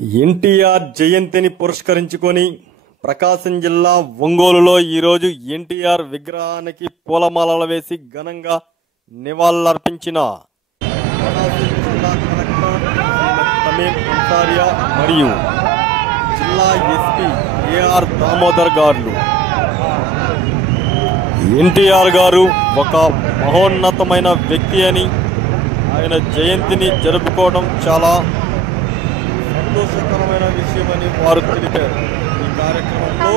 ఎన్టీఆర్ జయంతిని పురస్కరించుకొని ప్రకాశం జిల్లా ఒంగోలులో ఈరోజు ఎన్టీఆర్ విగ్రహానికి పూలమాలలు వేసి ఘనంగా నివాళులర్పించిన ప్రకాశం జిల్లా కలెక్టర్ తమీం అన్సారియా మరియు జిల్లా ఎస్పీ ఏఆర్ దామోదర్ గారు ఎన్టీఆర్ గారు ఒక మహోన్నతమైన వ్యక్తి అని ఆయన జయంతిని జరుపుకోవడం చాలా సంతోషకరమైన విషయమని వారు తెలిపారు. ఈ కార్యక్రమంలో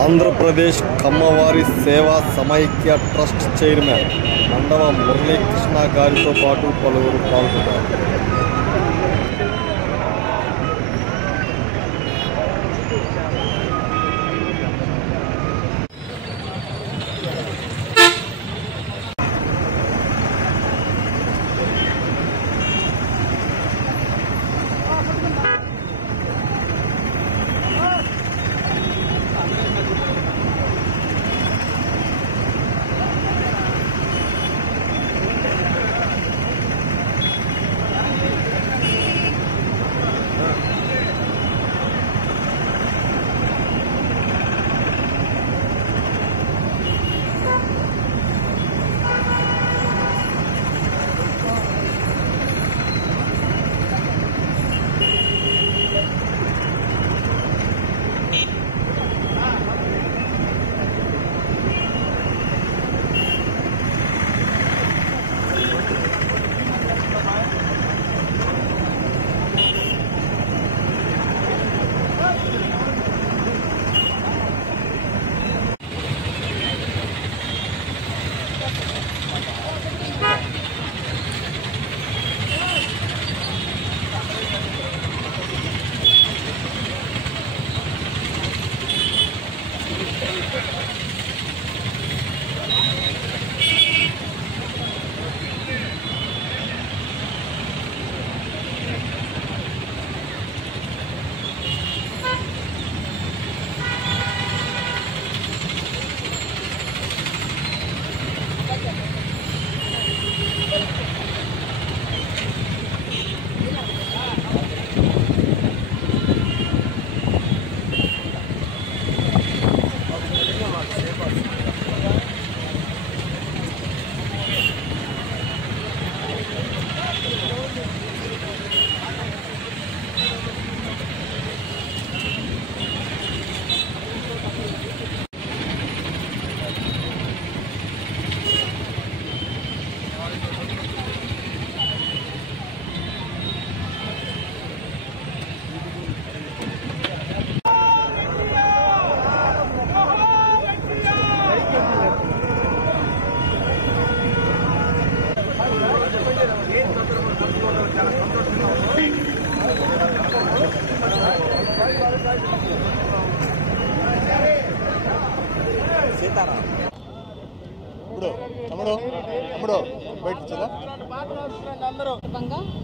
ఆంధ్రప్రదేశ్ కమ్మవారి సేవా సమైక్య ట్రస్ట్ చైర్మన్ మండవ మురళీకృష్ణ గారితో పాటు పలువురు పాల్గొన్నారు.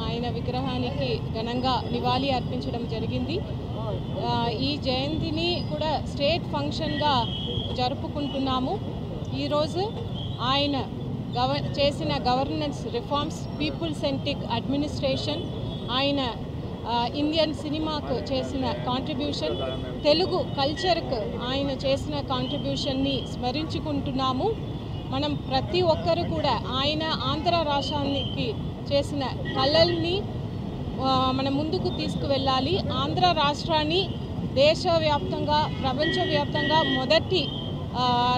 ఆయన విగ్రహానికి ఘనంగా నివాళి అర్పించడం జరిగింది. ఈ జయంతిని కూడా స్టేట్ ఫంక్షన్గా జరుపుకుంటున్నాము. ఈరోజు ఆయన చేసిన governance reforms, people centric administration, ఆయన ఇండియన్ సినిమాకు చేసిన కాంట్రిబ్యూషన్, తెలుగు కల్చర్కు ఆయన చేసిన కాంట్రిబ్యూషన్ని స్మరించుకుంటున్నాము. మనం ప్రతి ఒక్కరు కూడా ఆయన ఆంధ్ర రాష్ట్రానికి చేసిన కళల్ని మన ముందుకు తీసుకువెళ్ళాలి. ఆంధ్ర రాష్ట్రాన్ని దేశవ్యాప్తంగా, ప్రపంచవ్యాప్తంగా మొదటి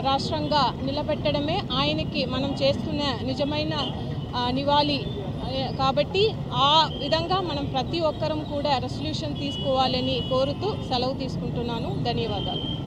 రాష్ట్రంగా నిలబెట్టడమే ఆయనకి మనం చేస్తున్న నిజమైన నివాళి. కాబట్టి ఆ విధంగా మనం ప్రతి ఒక్కరం కూడా రెసల్యూషన్ తీసుకోవాలని కోరుతూ సెలవు తీసుకుంటున్నాను. ధన్యవాదాలు.